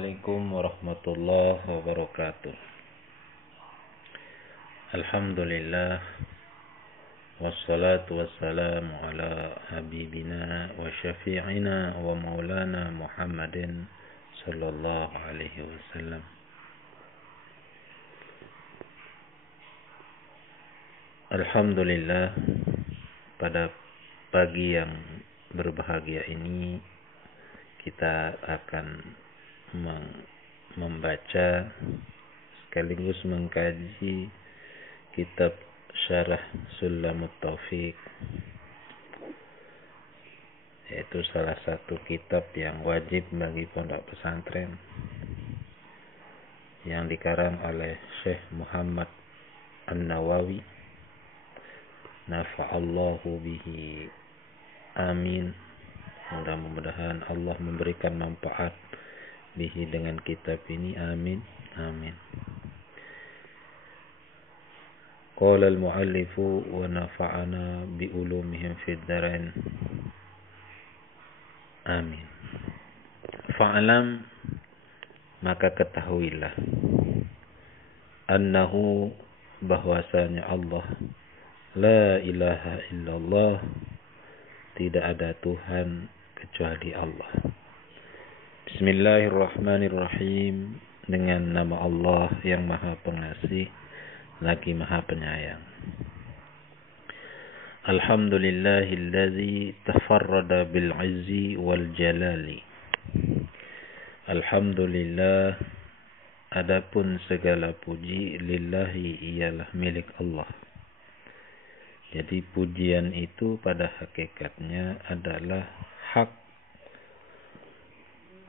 Assalamualaikum warahmatullahi wabarakatuh. Alhamdulillah, wassalatu wassalamu ala habibina wa syafi'ina wa maulana Muhammadin sallallahu alaihi wasallam. Alhamdulillah, pada pagi yang berbahagia ini kita akan membaca sekaligus mengkaji kitab Syarah Sulamut Taufik, yaitu salah satu kitab yang wajib bagi pondok pesantren yang dikarang oleh Syekh Muhammad An-Nawawi, nafa'allahu bihi, amin. Mudah-mudahan Allah memberikan manfaat bihi dengan kitab ini, amin, amin. Qala al-muallifu wa nafa'ana bi ulumihim fid dharain, amin. Fa'alam, maka ketahuilah, annahu, bahwasanya Allah, la ilaha illallah, tidak ada Tuhan kecuali Allah. Bismillahirrahmanirrahim, dengan nama Allah yang Maha Pengasih lagi Maha Penyayang. Alhamdulillahilladzi tafarrada bil izzi wal jalali. Alhamdulillah, adapun segala puji, lillahi, ialah milik Allah. Jadi pujian itu pada hakikatnya adalah hak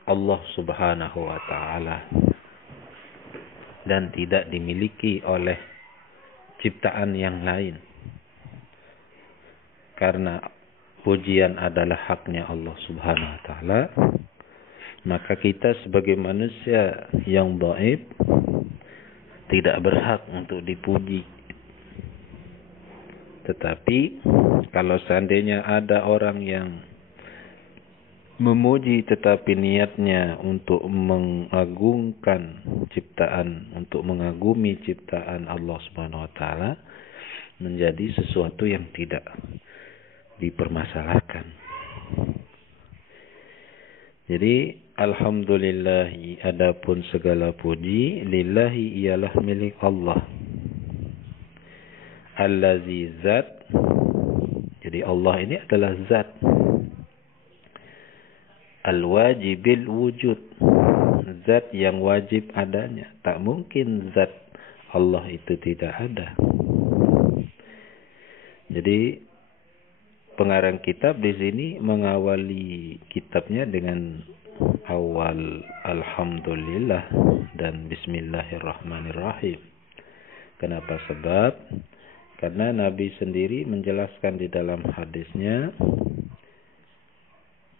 Allah Subhanahu wa ta'ala dan tidak dimiliki oleh ciptaan yang lain. Karena pujian adalah haknya Allah Subhanahu wa ta'ala, maka kita sebagai manusia yang dhaif tidak berhak untuk dipuji. Tetapi kalau seandainya ada orang yang memuji tetapi niatnya untuk mengagungkan ciptaan, untuk mengagumi ciptaan Allah Subhanahu wa taala, menjadi sesuatu yang tidak dipermasalahkan. Jadi alhamdulillahi, adapun segala puji, lillahi, ialah milik Allah. Allazi, zat. Jadi Allah ini adalah zat. Al-wajibil wujud, zat yang wajib adanya. Tak mungkin zat Allah itu tidak ada. Jadi pengarang kitab di sini mengawali kitabnya dengan awal alhamdulillah dan bismillahirrahmanirrahim. Kenapa? Sebab karena Nabi sendiri menjelaskan di dalam hadisnya,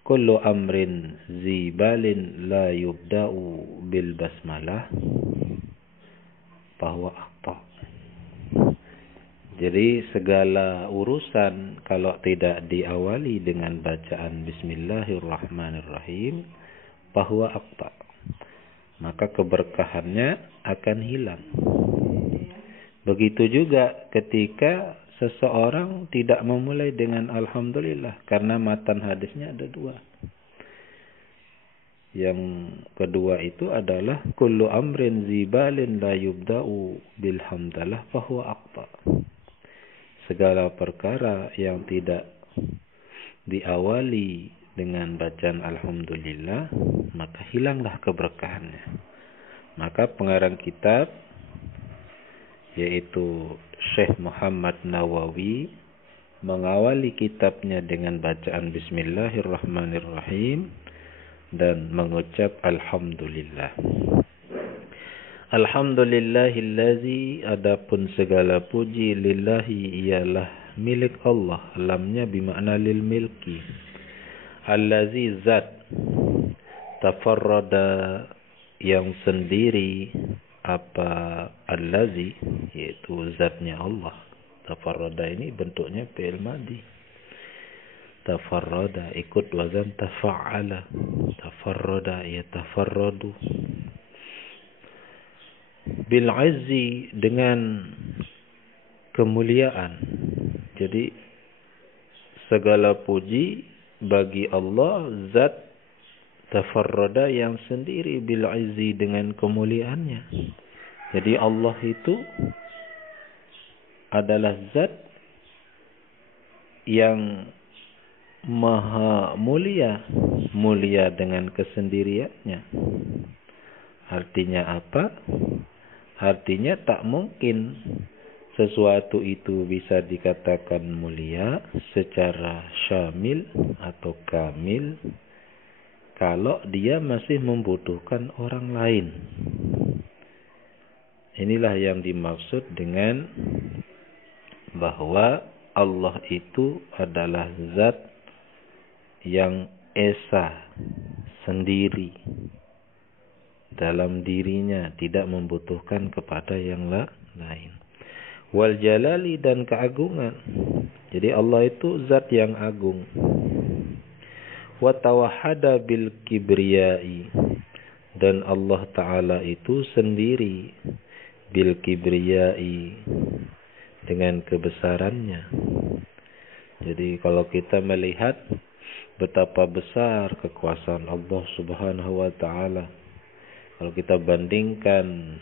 kullu amrin zibalin la yubda'u bil basmalah bahwa akhta. Jadi segala urusan kalau tidak diawali dengan bacaan bismillahirrahmanirrahim bahwa akhta, maka keberkahannya akan hilang. Begitu juga ketika seseorang tidak memulai dengan alhamdulillah, karena matan hadisnya ada dua. Yang kedua itu adalah kullu amrin zibalin la yubda'u bil hamdalah fahuwa aqta. Segala perkara yang tidak diawali dengan bacaan alhamdulillah, maka hilanglah keberkahannya. Maka pengarang kitab, yaitu Syekh Muhammad Nawawi, mengawali kitabnya dengan bacaan bismillahirrahmanirrahim dan mengucap alhamdulillah. Alhamdulillahillazi, adapun segala puji, lillahi, ialah milik Allah. Lamnya bimakna lil milki. Allazi, zat. Tafarrada, yang sendiri. Apa allazi, yaitu zatnya Allah. Tafarrada ini bentuknya fi'il madhi. tafarrada, ikut wazan tafa'ala. Tafarrada yatafarradu. Bil azzi, dengan kemuliaan. Jadi segala puji bagi Allah, zat tafarrada yang sendiri, bil azzi, dengan kemuliaannya. Jadi Allah itu adalah zat yang maha mulia, mulia dengan kesendiriannya. Artinya apa? Artinya tak mungkin sesuatu itu bisa dikatakan mulia secara syamil atau kamil kalau dia masih membutuhkan orang lain. Inilah yang dimaksud dengan bahwa Allah itu adalah zat yang esa, sendiri dalam dirinya, tidak membutuhkan kepada yang lain. Wal jalali, dan keagungan. Jadi Allah itu zat yang agung. Wa tawahhada bil kibriyai, dan Allah Ta'ala itu sendiri bil kibriyai, dengan kebesarannya. Jadi kalau kita melihat betapa besar kekuasaan Allah Subhanahu wa Ta'ala, kalau kita bandingkan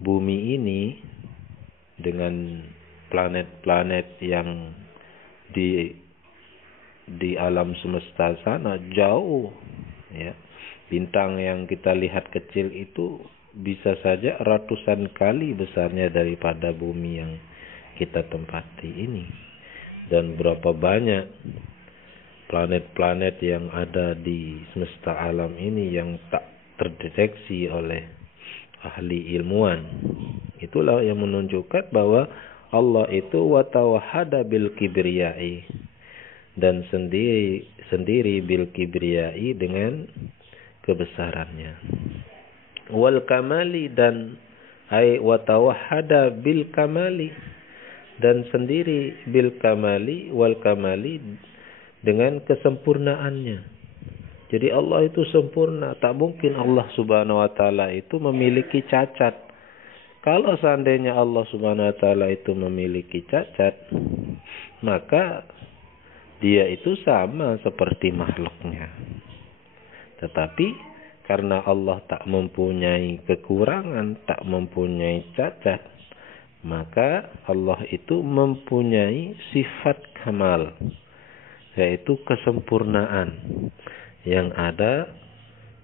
bumi ini dengan planet-planet yang di alam semesta sana, jauh ya. Bintang yang kita lihat kecil itu bisa saja ratusan kali besarnya daripada bumi yang kita tempati ini. Dan berapa banyak planet-planet yang ada di semesta alam ini yang tak terdeteksi oleh ahli ilmuwan. Itulah yang menunjukkan bahwa Allah itu wa tawahhada bil kibriyai, dan sendiri bil kibriyai, dengan kebesarannya. Wal kamali, dan ay wa tawahhada bil kamali, dan sendiri bil kamali, wal kamali, dengan kesempurnaannya. Jadi Allah itu sempurna. Tak mungkin Allah Subhanahu wa Ta'ala itu memiliki cacat. Kalau seandainya Allah Subhanahu wa Ta'ala itu memiliki cacat, maka dia itu sama seperti makhluknya. Tetapi karena Allah tak mempunyai kekurangan, tak mempunyai cacat, maka Allah itu mempunyai sifat kamal, yaitu kesempurnaan yang ada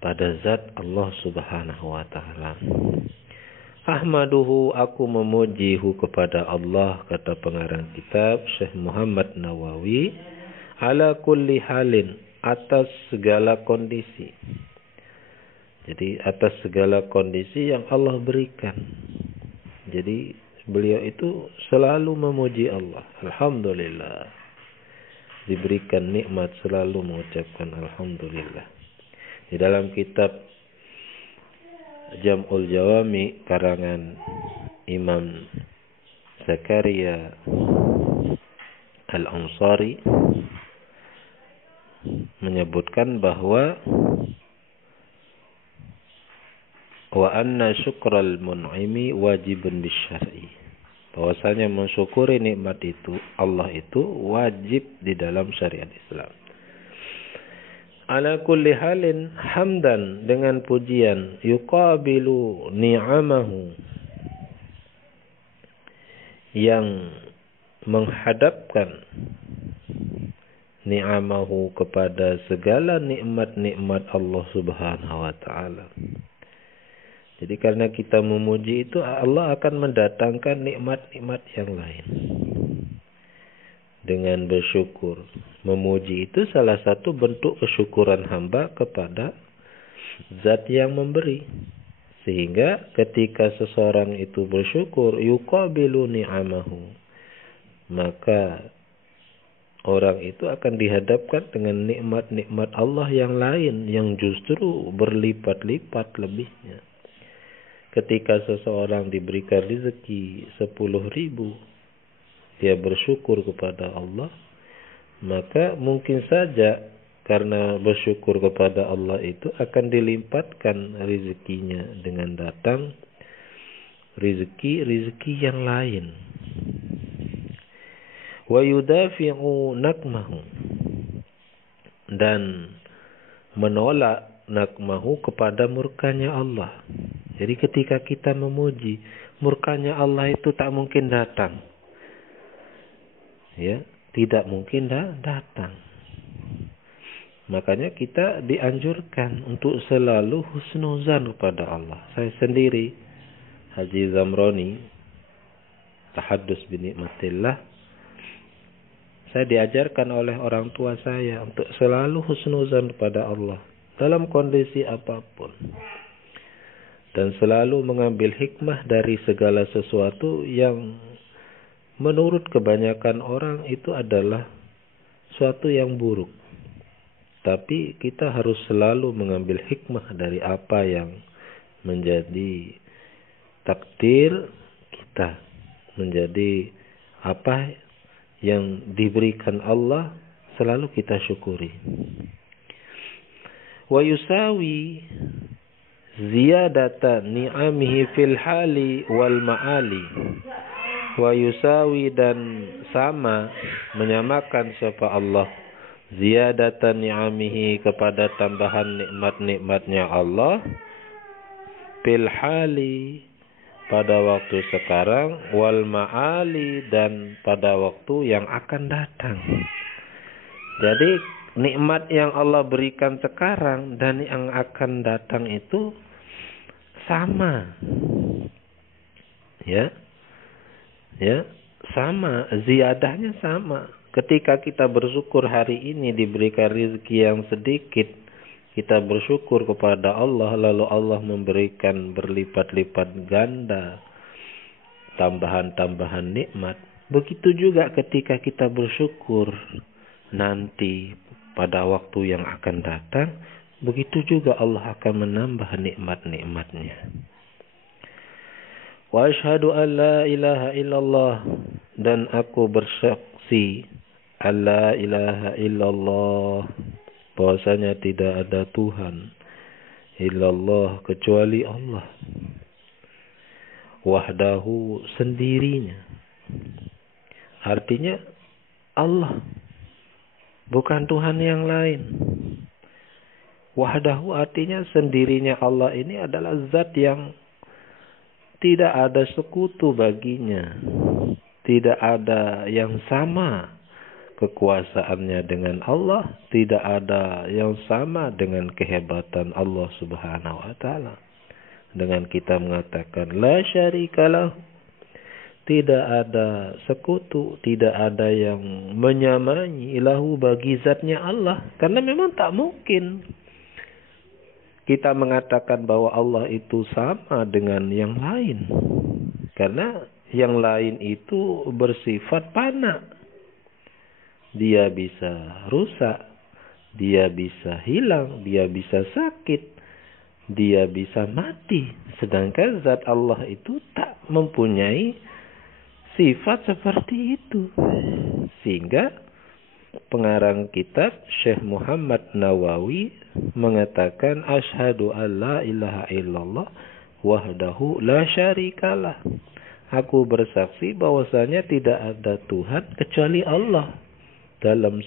pada zat Allah Subhanahu wa Ta'ala. Ahmaduhu, aku memujihu kepada Allah, kata pengarang kitab Syekh Muhammad Nawawi, ala kulli halin, atas segala kondisi. Jadi atas segala kondisi yang Allah berikan. Jadi beliau itu selalu memuji Allah. Alhamdulillah. Diberikan nikmat selalu mengucapkan alhamdulillah. Di dalam kitab Jam'ul Jawami karangan Imam Zakaria Al-Ansari menyebutkan bahwa wa anna syukral mun'imi wajibun bisyar'i, bahwasanya mensyukuri nikmat itu, Allah itu wajib di dalam syariat Islam. Ala kulli halin hamdan, dengan pujian, yuqabilu ni'amahu, yang menghadapkan ni'amahu kepada segala nikmat-nikmat Allah Subhanahu wa Ta'ala. Jadi karena kita memuji itu, Allah akan mendatangkan nikmat-nikmat yang lain. Dengan bersyukur. Memuji itu salah satu bentuk kesyukuran hamba kepada zat yang memberi. Sehingga ketika seseorang itu bersyukur, yuqabilu ni'amahu, maka orang itu akan dihadapkan dengan nikmat-nikmat Allah yang lain, yang justru berlipat-lipat lebihnya. Ketika seseorang diberikan rezeki 10.000, dia bersyukur kepada Allah, maka mungkin saja karena bersyukur kepada Allah itu akan dilimpatkan rezekinya dengan datang rezeki yang lain. Wa yudafi'u nakmahu, dan menolak nakmahu kepada murkanya Allah. Jadi ketika kita memuji, murkanya Allah itu tak mungkin datang. Ya, tidak mungkin datang. Makanya kita dianjurkan untuk selalu husnuzan kepada Allah. Saya sendiri, Haji Zamroni, tahaddus bi nikmatillah, saya diajarkan oleh orang tua saya untuk selalu husnuzan kepada Allah dalam kondisi apapun. Dan selalu mengambil hikmah dari segala sesuatu yang menurut kebanyakan orang itu adalah suatu yang buruk. Tapi kita harus selalu mengambil hikmah dari apa yang menjadi takdir kita, menjadi apa yang diberikan Allah, selalu kita syukuri. Wa yusawi ziyadata ni'amihi fil hali wal ma'ali. Wa yusawi, dan sama, menyamakan siapa Allah, ziyadatan ni'amihi kepada tambahan nikmat-nikmatnya Allah, fil hali pada waktu sekarang, wal ma'ali, dan pada waktu yang akan datang. Jadi nikmat yang Allah berikan sekarang dan yang akan datang itu sama. Ya. Sama, ziyadahnya sama. Ketika kita bersyukur hari ini diberikan rezeki yang sedikit, kita bersyukur kepada Allah, lalu Allah memberikan berlipat-lipat ganda tambahan-tambahan nikmat. Begitu juga ketika kita bersyukur nanti pada waktu yang akan datang, begitu juga Allah akan menambah nikmat-nikmatnya. Wa asyhadu an la ilaha illallah, dan aku bersaksi alla ilaha illallah, bahwasanya tidak ada Tuhan illallah kecuali Allah, wahdahu, sendirinya. Artinya Allah, bukan Tuhan yang lain. Wahdahu artinya sendirinya. Allah ini adalah zat yang tidak ada sekutu baginya, tidak ada yang sama kekuasaannya dengan Allah, tidak ada yang sama dengan kehebatan Allah Subhanahu wa taala. Dengan kita mengatakan la syarikalah, tidak ada sekutu, tidak ada yang menyamai lahu bagi zatnya Allah. Karena memang tak mungkin kita mengatakan bahwa Allah itu sama dengan yang lain. Karena yang lain itu bersifat fana. Dia bisa rusak, dia bisa hilang, dia bisa sakit, dia bisa mati. Sedangkan zat Allah itu tak mempunyai sifat seperti itu. Sehingga pengarang kitab Syekh Muhammad Nawawi mengatakan asyhadu alla ilaha illallah wahdahu la syarikalah. Aku bersaksi bahwasanya tidak ada Tuhan kecuali Allah dalam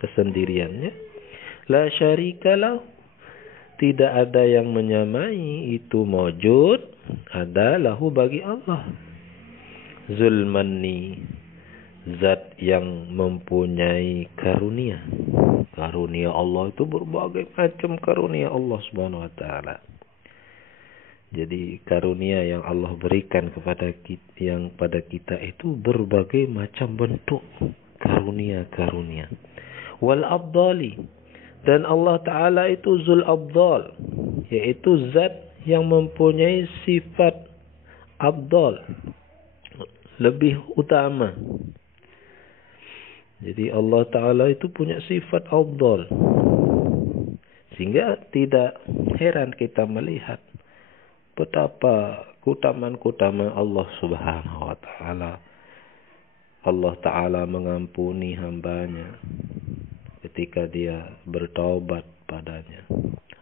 kesendiriannya. La syarikalah, tidak ada yang menyamai itu mawjud, ada lahu bagi Allah. Zulmanni, zat yang mempunyai karunia. Karunia Allah itu berbagai macam karunia Allah Subhanahu wa taala. Jadi karunia yang Allah berikan kepada kita, yang pada kita itu berbagai macam bentuk karunia-karunia. Wal abdali, dan Allah taala itu zul abdal, yaitu zat yang mempunyai sifat abdal, lebih utama. Jadi Allah Ta'ala itu punya sifat afdal. Sehingga tidak heran kita melihat betapa keutamaan-keutamaan Allah Subhanahu wa Ta'ala Allah Ta'ala mengampuni hambanya ketika dia bertaubat padanya.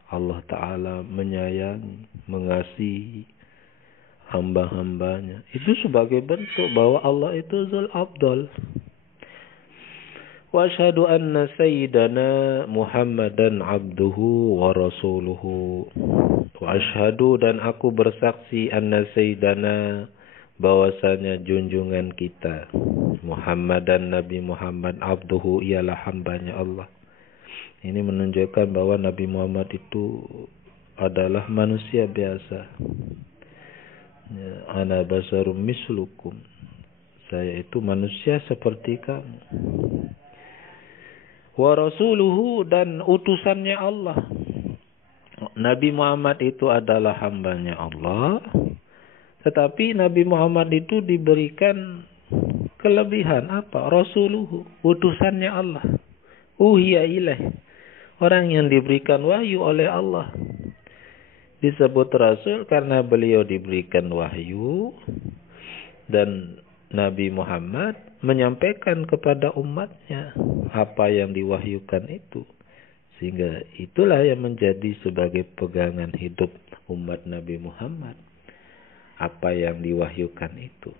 Allah Ta'ala menyayangi, mengasihi hamba-hambanya. Itu sebagai bentuk bahwa Allah itu Dzul Afdal. Wa asyhadu anna sayyidana Muhammadan abduhu wa rasuluhu. Wa asyhadu, dan aku bersaksi, anna sayyidana, bahwasanya junjungan kita Muhammadan, Nabi Muhammad, abduhu, ialah hambanya Allah. Ini menunjukkan bahwa Nabi Muhammad itu adalah manusia biasa. Ana basarum mislukum, saya itu manusia seperti kamu. Wa rasuluhu, dan utusannya Allah. Nabi Muhammad itu adalah hambanya Allah, tetapi Nabi Muhammad itu diberikan kelebihan apa? Rasuluhu, utusannya Allah. Uhiya ilaih, orang yang diberikan wahyu oleh Allah. Disebut Rasul karena beliau diberikan wahyu, dan Nabi Muhammad menyampaikan kepada umatnya apa yang diwahyukan itu. Sehingga itulah yang menjadi sebagai pegangan hidup umat Nabi Muhammad, apa yang diwahyukan itu.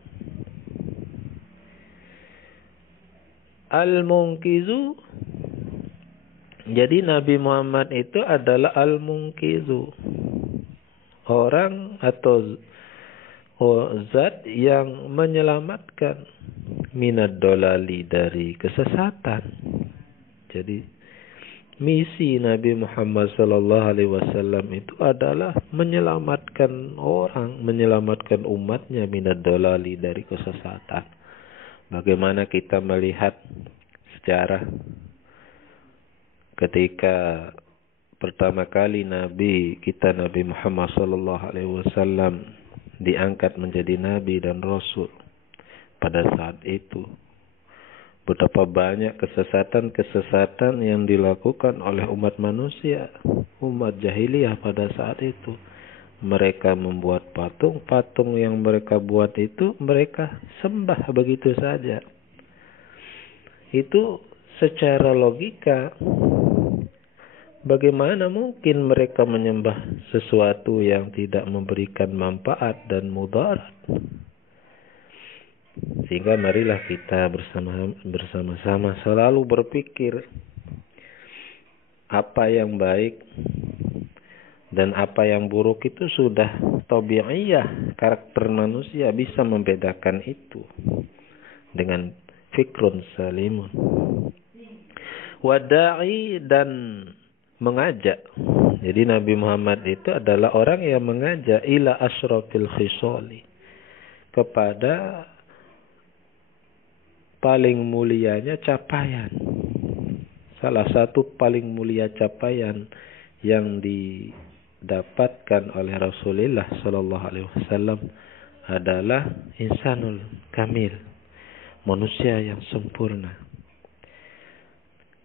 Al-Munqizu, jadi Nabi Muhammad itu adalah Al-Munqizu, orang atau zat yang menyelamatkan minad dolali, dari kesesatan. Jadi misi Nabi Muhammad SAW itu adalah menyelamatkan orang, menyelamatkan umatnya minad dolali, dari kesesatan. Bagaimana kita melihat sejarah ketika pertama kali Nabi kita, Nabi Muhammad SAW, diangkat menjadi Nabi dan Rasul. Pada saat itu, betapa banyak kesesatan-kesesatan yang dilakukan oleh umat manusia, umat jahiliyah pada saat itu. Mereka membuat patung yang mereka buat itu mereka sembah begitu saja. Itu secara logika, bagaimana mungkin mereka menyembah sesuatu yang tidak memberikan manfaat dan mudarat? Sehingga marilah kita bersama-sama selalu berpikir apa yang baik dan apa yang buruk itu sudah tabi'iyah, karakter manusia bisa membedakan itu dengan fikrun salimun. Wada'i, dan mengajak. Jadi Nabi Muhammad itu adalah orang yang mengajak ila asyrafil khisali, kepada paling mulianya capaian. Salah satu paling mulia capaian yang didapatkan oleh Rasulullah SAW adalah insanul kamil, manusia yang sempurna.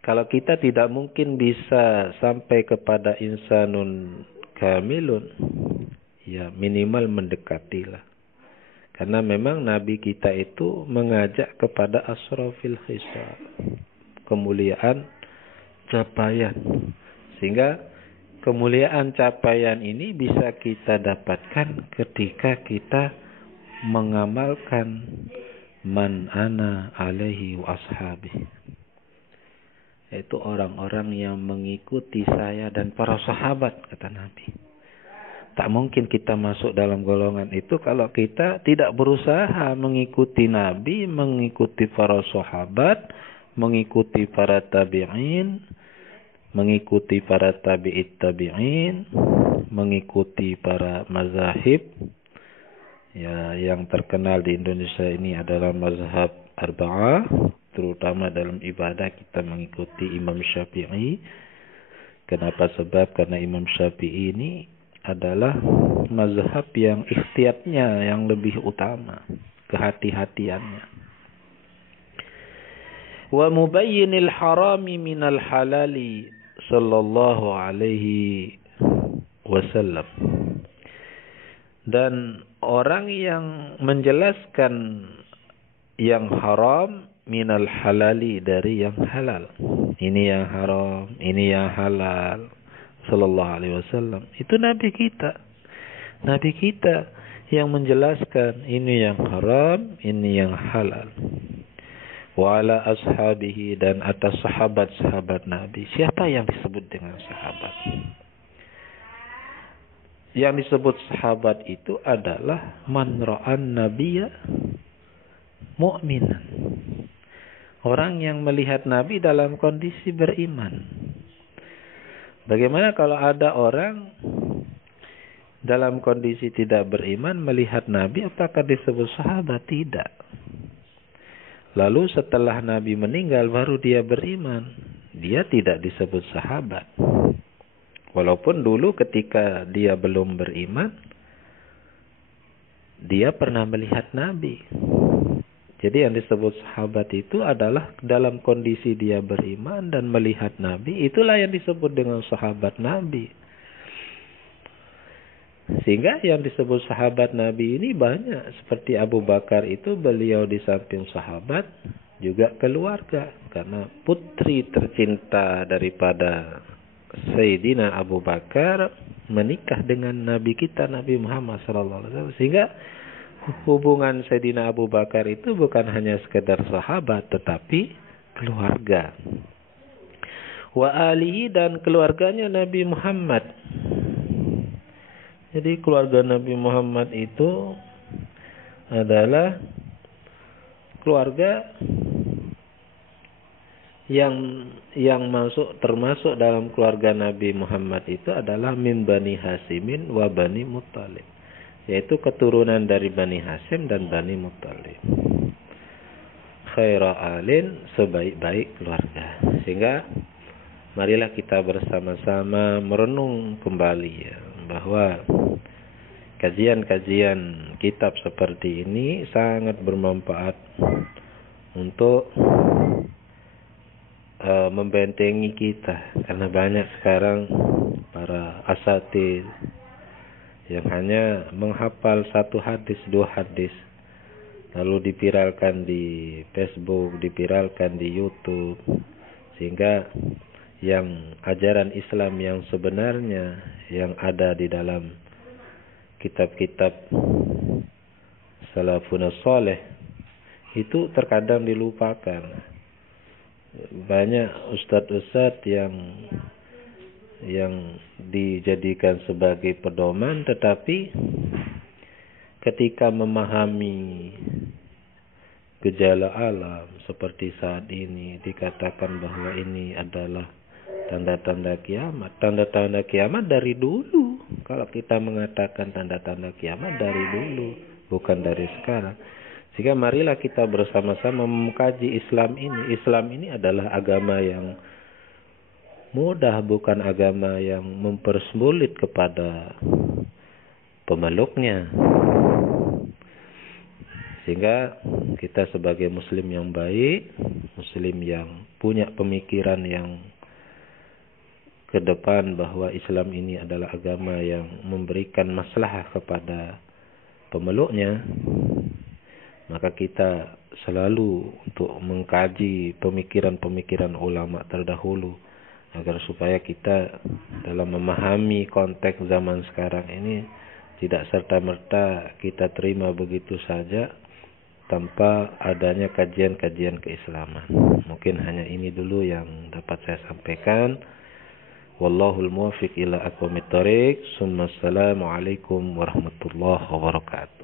Kalau kita tidak mungkin bisa sampai kepada insanun kamilun, ya minimal mendekatilah. Karena memang Nabi kita itu mengajak kepada asrafil khisal, kemuliaan capaian. Sehingga kemuliaan capaian ini bisa kita dapatkan ketika kita mengamalkan man ana alaihi wa ashabi. Yaitu orang-orang yang mengikuti saya dan para sahabat, kata Nabi. Tak mungkin kita masuk dalam golongan itu kalau kita tidak berusaha mengikuti Nabi, mengikuti para sahabat, mengikuti para tabi'in, mengikuti para tabi'it tabi'in, mengikuti para mazahib. Ya, yang terkenal di Indonesia ini adalah mazhab arba'ah, terutama dalam ibadah kita mengikuti Imam Syafi'i. Kenapa? Sebab karena Imam Syafi'i ini adalah mazhab yang ikhtiyatnya yang lebih utama, kehati-hatiannya. Wa mubayyinil harami minal halali sallallahu alaihi wasallam. Dan orang yang menjelaskan yang haram minal halali, dari yang halal. Ini yang haram, ini yang halal. Sallallahu alaihi wasallam. Itu Nabi kita. Nabi kita yang menjelaskan ini yang haram, ini yang halal. Wa ala ashabihi, dan atas sahabat-sahabat Nabi. Siapa yang disebut dengan sahabat? Yang disebut sahabat itu adalah man ra'an nabiyya mu'minan. Orang yang melihat Nabi dalam kondisi beriman. Bagaimana kalau ada orang dalam kondisi tidak beriman melihat Nabi, apakah disebut sahabat? Tidak. Lalu setelah Nabi meninggal baru dia beriman, dia tidak disebut sahabat. Walaupun dulu ketika dia belum beriman, dia pernah melihat Nabi. Jadi yang disebut sahabat itu adalah dalam kondisi dia beriman dan melihat Nabi. Itulah yang disebut dengan sahabat Nabi. Sehingga yang disebut sahabat Nabi ini banyak. Seperti Abu Bakar itu, beliau di samping sahabat juga keluarga. Karena putri tercinta daripada Sayyidina Abu Bakar menikah dengan Nabi kita, Nabi Muhammad SAW. Sehingga hubungan Sayyidina Abu Bakar itu bukan hanya sekedar sahabat, tetapi keluarga. Wa alihi, dan keluarganya Nabi Muhammad. Jadi keluarga Nabi Muhammad itu adalah keluarga yang termasuk dalam keluarga Nabi Muhammad itu adalah min Bani Hasimin wa Bani Muttalib, yaitu keturunan dari Bani Hasim dan Bani Muttalib. Khaira alin, sebaik-baik keluarga. Sehingga marilah kita bersama-sama merenung kembali ya, bahwa kajian-kajian kitab seperti ini sangat bermanfaat untuk membentengi kita. Karena banyak sekarang para asatidz yang hanya menghafal satu hadis, dua hadis, lalu dipiralkan di Facebook, dipiralkan di YouTube, sehingga yang ajaran Islam yang sebenarnya yang ada di dalam kitab-kitab salafun saleh itu terkadang dilupakan. Banyak ustadz-ustadz yang dijadikan sebagai pedoman, tetapi ketika memahami gejala alam seperti saat ini, dikatakan bahwa ini adalah tanda-tanda kiamat. Tanda-tanda kiamat dari dulu. Kalau kita mengatakan tanda-tanda kiamat dari dulu, bukan dari sekarang. Sehingga marilah kita bersama-sama mengkaji Islam ini. Islam ini adalah agama yang mudah, bukan agama yang mempersulit kepada pemeluknya. Sehingga kita sebagai muslim yang baik, muslim yang punya pemikiran yang ke depan bahwa Islam ini adalah agama yang memberikan maslahah kepada pemeluknya, maka kita selalu untuk mengkaji pemikiran-pemikiran ulama terdahulu, agar supaya kita dalam memahami konteks zaman sekarang ini tidak serta-merta kita terima begitu saja tanpa adanya kajian-kajian keislaman. Mungkin hanya ini dulu yang dapat saya sampaikan. Wallahul muwaffiq ila aqwamit thoriq. Assalamualaikum warahmatullahi wabarakatuh.